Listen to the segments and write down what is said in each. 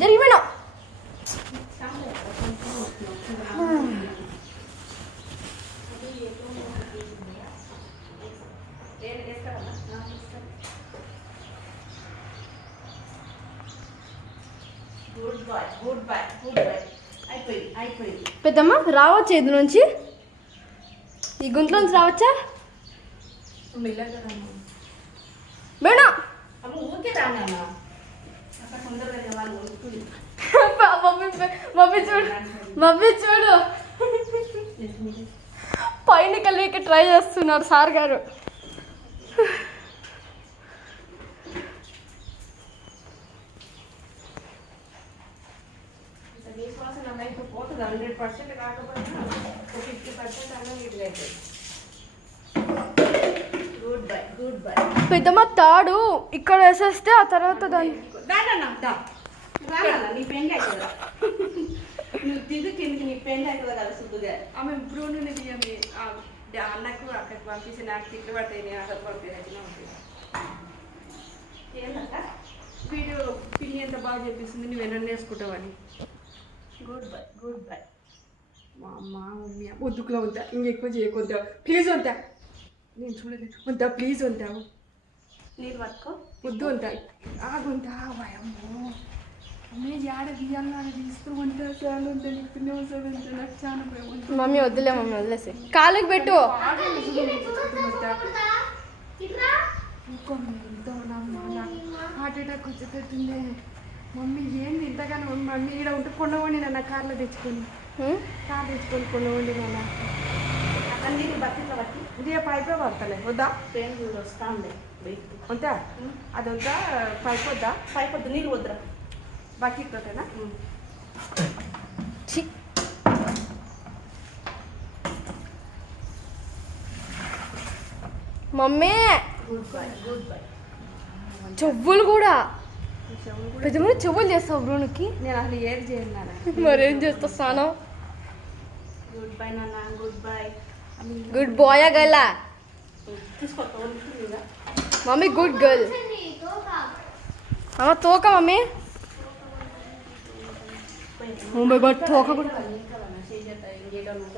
జరిగిపోయినా పెద్దమ్మ రావచ్చా ఇది నుంచి? ఈ గుంట్లోంచి రావచ్చా? మెల్లగా రామ్మా. మేడం! మమ్మీ చూడు మమ్మీ చూడు. పైన కలిగి ట్రై చేస్తున్నారు సార్ గారు. పోతుంది హండ్రెడ్ పర్సెంట్ ఒక ఫిఫ్టీ పర్సెంట్ అవుతుంది గుడ్ బై గుడ్ బై పెద్దమ్మ తాడు ఇక్కడ వేసేస్తే ఆ తర్వాత దాన్ని ఆమె బ్రూని అన్నకు అక్కడికి పంపించి నాకు తిట్లు పడతాయి ఏంటంట పిల్లి ఎంత బాగా చెప్పిస్తుంది నువ్వు ఎన్న నేర్చుకుంటావని. గుడ్ బై గుడ్ బై మా అమ్మ మమ్మీ వద్దుకులో ఉంటా. ఇంకెక్కువ చేయకొద్దా ప్లీజ్ ఉంటా నేను చూడలేదు. ఉంటా ప్లీజ్ ఉంటావు నీళ్ళు పట్టుకో. వద్దు ఉంటాయి ఆగుంటా భయమ్మో అమ్మే ఆడ తీయాలి ఆడ తీస్తూ ఉంటా చాలా ఉంటా నీకు పిన్ని వస్తుంది అంటే నాకు చాలా భయం ఉంటుంది మమ్మీ వద్దులే మమ్మీ వదిలేసి. కాలుకి పెట్టు. ఇంకో హార్ట్ అటాక్ వచ్చేటట్టుండే మమ్మీ ఏంది ఇంతగానో? మమ్మీ ఈడ ఉంటే కొండవండి నాన్న కార్లో తెచ్చుకొని? కార్ తెచ్చుకొని కొండవండి నాన్న నీళ్ళు బకెట్లో పట్టి ఇది పైపే పడతలే వద్దా ట్రైన్ చూడు వస్తా ఉంది వద్దా అది వద్దా పైప్ వద్దా పైప్ వద్దా నీళ్ళు వద్దా బకెట్ తోటేనా ఛీ. Mummy good bye good bye చెవులు కూడా చెవులు కూడా పెద్దమ్మ చెవులు చేస్తావు బ్రూన్కి నేను అసలు ఏది చేయను నాన్న మరేం చేస్తా స్నానం గుడ్ బై నాన్న good bye good boy girl తీసుకో తోలుతుందిగా మమ్మీ గుడ్ గర్ల్ అమ్మ తోక మమ్మీ ఓ మై గాడ్ తోక కూడా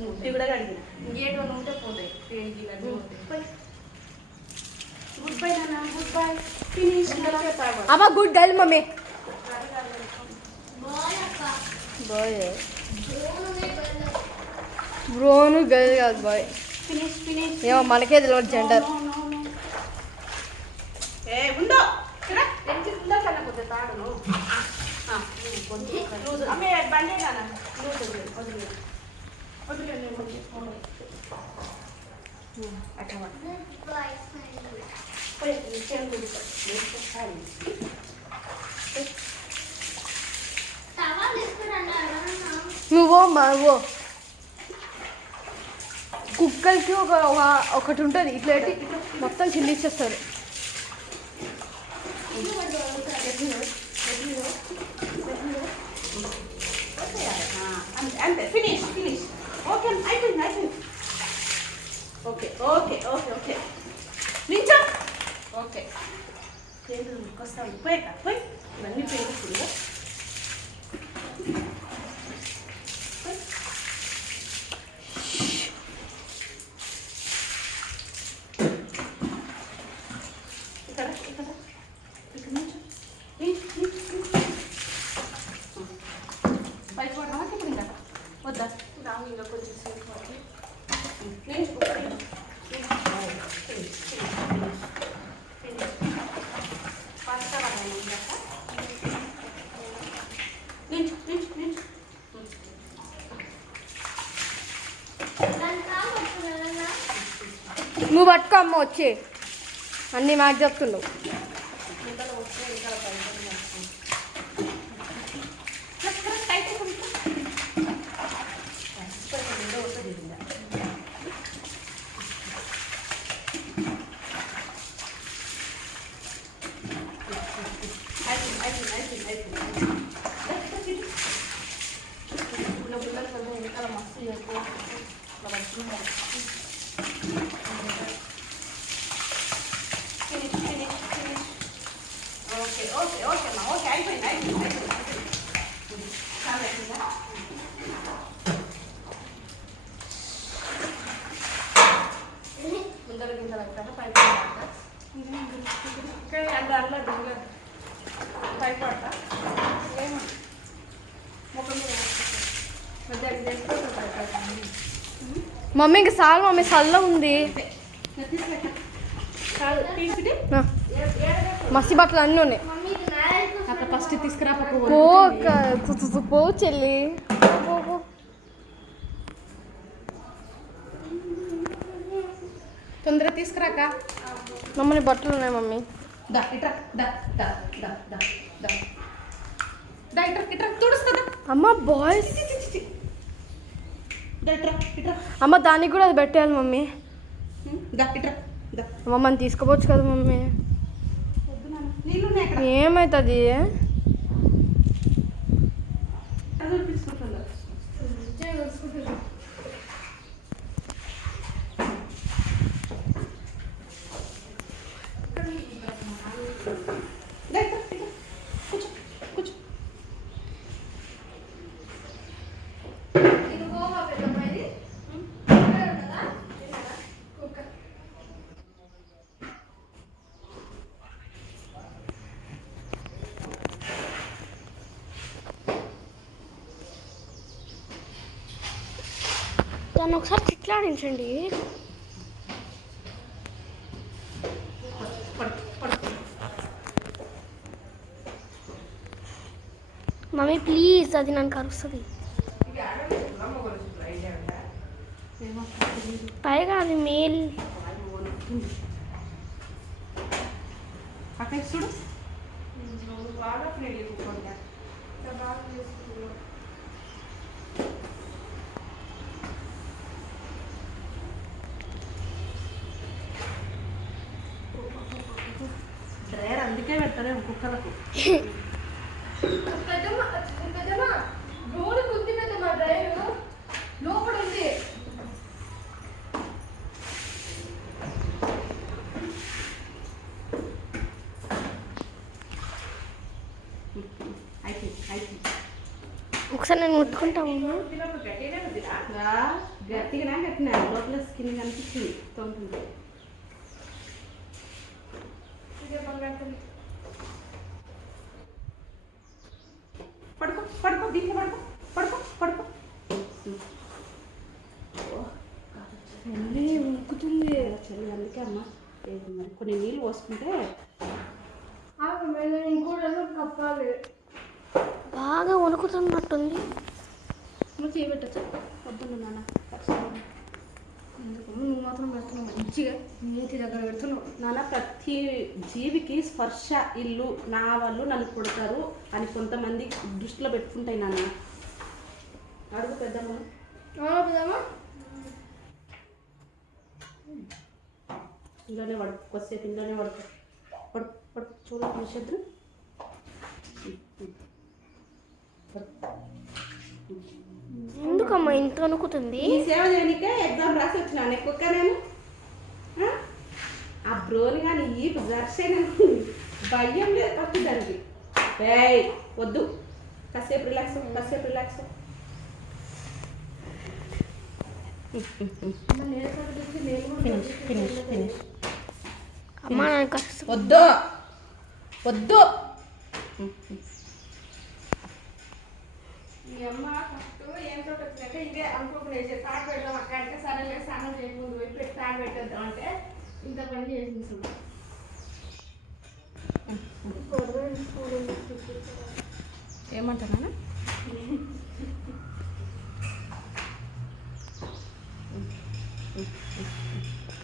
ముట్టి కూడా కడిగి ఇంకేటో ఉంటే బ్రోను గర్ల్ కాదు బాయ్. ఫినిష్ ఫినిష్ ఏమో మనకే తెలియదు జెండర్ నువ్వో? మావో కుక్కలకి ఒక ఒకటి ఉంటుంది. ఇట్లా మొత్తం కిందిచ్చేస్తారు అంతే ఫినిష్ ఫినిష్. ఓకే అయిపోయింది అయిపోయింది. Okay okay okay okay. నించో okay. చేతులు ముక్కొస్తాను పోయాక పోయి. ఇవన్నీ పెరుగుతుందా ఇక్కడ ఇక్కడ ఇక్కడ నించో నించో నించో పైకి పడదామా ఇప్పుడు ఇంకా వద్దా రాము ఇంకా కొంచెం సేపు పట్టి నేర్చుకో నించు నించు నించు నువ్వు పట్టుకో అమ్మ వచ్చి అన్నీ మాకు చెప్తున్నావు. ముందర కింద పెట్టాను పైపు దిగలేదు ఏమో. ముఖం మధ్యాహ్నం చేసుకోవచ్చు భయపడతాను మమ్మీకి సాల్ మమ్మీ చల్ల ఉంది. మసి బట్టలు అన్నీ ఉన్నాయి. అక్కడ ఫస్ట్ తీసుకురా పో చెల్లి పో, పో. మమ్మల్ని బట్టలు ఉన్నాయి మమ్మీ. దా ఇట్రా దా దా దా దా దా. దా ఇట్రా ఇట్రా తుడుస్తుందా అమ్మ బాయ్స్ దా ఇట్రా ఇట్రా. అమ్మ దానికి కూడా అది పెట్టేయాలి మమ్మీ. దా ఇట్రా దా. మమ్మల్ని తీసుకోవచ్చు కదా మమ్మీ. ఏమవుతుంది దాన్ని ఒకసారి చిట్లాడించండి మమ్మీ ప్లీజ్ అది నన్ను కరుస్తుంది. పైగా అది మేల్. చూడు. అందుకే పెడతారే కుక్కలకు. ఒకసారి నేను ముట్టుకుంటామమ్మా గట్టిగా కట్టినా. లోపల స్కిన్ కనిపిస్తుంది. తోముతుంది పడుకో పడుకో దీంట్లో పడుకో పడుకో పడుకో. మళ్ళీ ఉడుకుతుంది చలి అందుకే అమ్మ లేదు మరి? కొన్ని నీళ్ళు పోసుకుంటే ఇంకోటి కప్పాలి. బాగా వణుకుతున్నట్టుంది. నువ్వు చేయబెట్టచ్చు. వద్దు నాన్న ఎందుకు? నువ్వు మాత్రం పెడుతున్నావు మంచిగా నీటి దగ్గర పెడుతున్నావు. నాన్న ప్రతి జీవికి స్పర్శ ఇల్లు నా వాళ్ళు నన్ను కొడతారు అని కొంతమంది దృష్టిలో పెట్టుకుంటాయి నాన్న. అడుగు పెద్దమ్మ. పెద్దమ్మా. ఇంట్లోనే పడు కొద్దిసేపు ఇంట్లోనే పడుకో. పడు పడు చూడ చూసేద్దు ఎందుకమ్మా ఇంత ఈ సేవ చేయడానికే ఎగ్జామ్ రాసి వచ్చినాను ఎక్కువ నేను? ఆ? బ్రోని కానీ ఈ జర్సైన భయం లేదు ఫస్ట్ దానికి. ఏయ్ వద్దు. కాసేపు రిలాక్స్ కాసేపు రిలాక్స్ అవ్వు. ఫినిష్ ఫినిష్ ఫినిష్ అమ్మా వద్దు. వద్దు. అమ్మ వచ్చినాక ఇదే అనుకోకుండా వేసే తాడు పెడదాం అక్క అంటే సరేలే స్నానం చేయకముందు పోయి పెట్టి తాడు పెట్టేద్దాం అంటే ఇంత పని చేసింది చూడు ఏమంటున్నాను?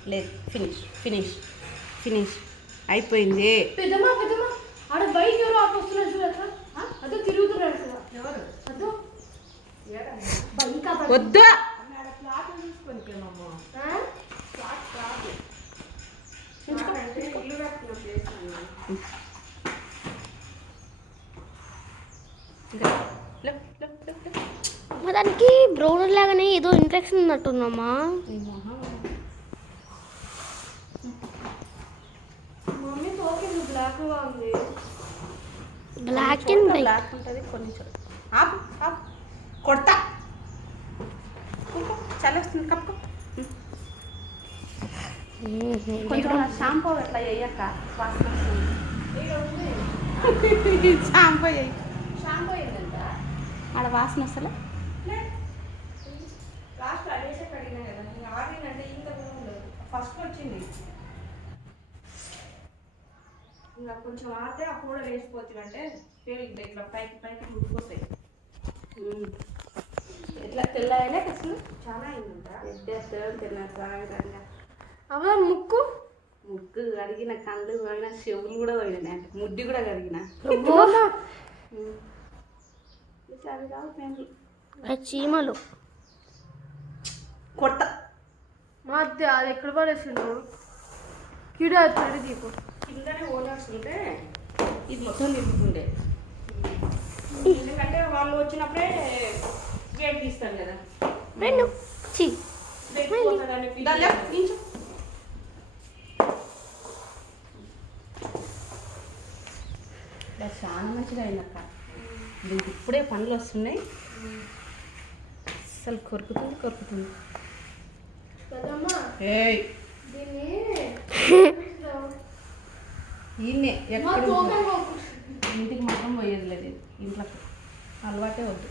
లేదు ఫినిష్ ఫినిష్ ఫినిష్. అయిపోయింది. పెద్దమ్మా పెద్దమ్మా ఆడ బైక్ ఎవరో ఆపు వస్తున్నారు చూడక అదో తిరుగుతున్నారు కదా ఎవరు అదో బైక్ ఆ వద్దు. దానికి బ్రౌన్ లాగానే ఏదో ఇన్ఫెక్షన్ ఉన్నట్టుందమ్మా తోకింది బ్లాక్గా ఉంది. బ్లాక్ అండ్ బ్లాక్ ఉంటుంది కొన్ని చోట్ల ఆపు ఆపు. కొడతా. చలి వస్తుంది. కప్పుకో కొంచెం షాంపూ అట్లా వేయక్క. వాసన వస్తుంది. షాంపూ వేయి. షాంపూ ఆడ వాసన వస్తలే? లాస్ట్ అడిగేసే అడిగినా కదా. ఇంకా ఆడినంటే ఇంత ఫస్ట్ వచ్చింది. ఇంకా కొంచెం ఆడితే ఆ కూడా వేసిపోతుంది అంటే పేరు ఇట్లా పైకి పైకి ఉడిపోతాయి ఎట్లా చాలా అయిందంట. ఎత్తేస్తాం తిన్నా సాయంత్రంగా. అవ్వ ముక్కు? ముగ్గు కడిగిన కళ్ళు కడిగిన చెవులు కూడా కడిగిన ముడ్డి కూడా కడిగిన. అవి చీమలు. కొట్ట. మా అత్తే అది ఎక్కడ పడేసిండు? కిడ తడి దీపు. కిందనే ఓనర్స్ ఉంటే ఇది మొత్తం నింపుతుండే ఎందుకంటే వాళ్ళు వచ్చినప్పుడే తీస్తాం కదా. రెండు చీ చాలా మంచిగా అయిందక్క దీనికి ఇప్పుడే పనులు వస్తున్నాయి. అసలు కొరుకుతుంది కొరుకుతుంది. ఈయన్నే ఎక్కడ. ఇంటికి మాత్రం పోయేది లేదు. ఇంట్లో అలవాటే వద్దు?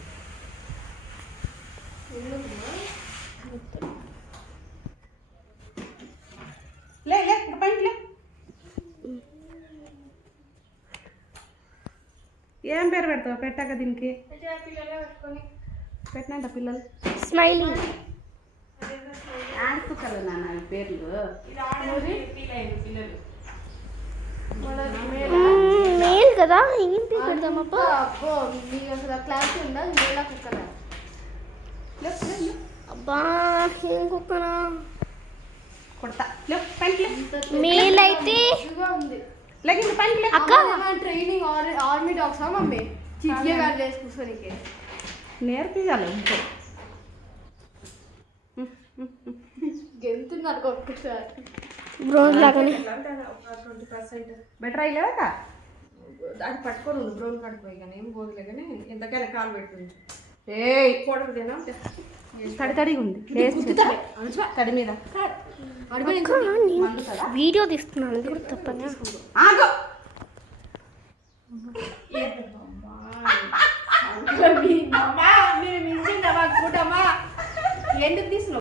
లే లే ఇంకా పైకి లే. ఏం పేరు పెడతావు? పెట్టాక దీనికి. పెట్టినంట పిల్లలు. స్మైలీ. ఆడుకోగల నాన్న పేర్లు. మేల కదా ఏం పేరు పెడదామప్పా అబ్బో నీకు అసలు క్లాస్ ఉందా? మేళ కుక్కలా. అబ్బా ఏం కుక్కనా? కొడతా. లే పైకి లే. మేల్ అయితే ఇదిగో ఉంది. లేక ఇంక పైకి లే. అక్క. Training army dogs mummy? చిట్లే నేర్పించాలి ఇంకో బ్రౌన్ లాగానే. ట్వంటీ పర్సెంట్ బెటర్ అయ్యలేదా అది పట్టుకొని ఉండు బ్రౌన్ కడిపోయి కానీ ఏం పోదులే కానీ ఎంతకైనా కాలు పెట్టుంది ఏయ్. కూడదుదేనా తడి తడిగా ఉంది తడి మీద. వీడియో తీస్తున్నాను అది కూడా తప్పనా ఎందుకు తీసినావు?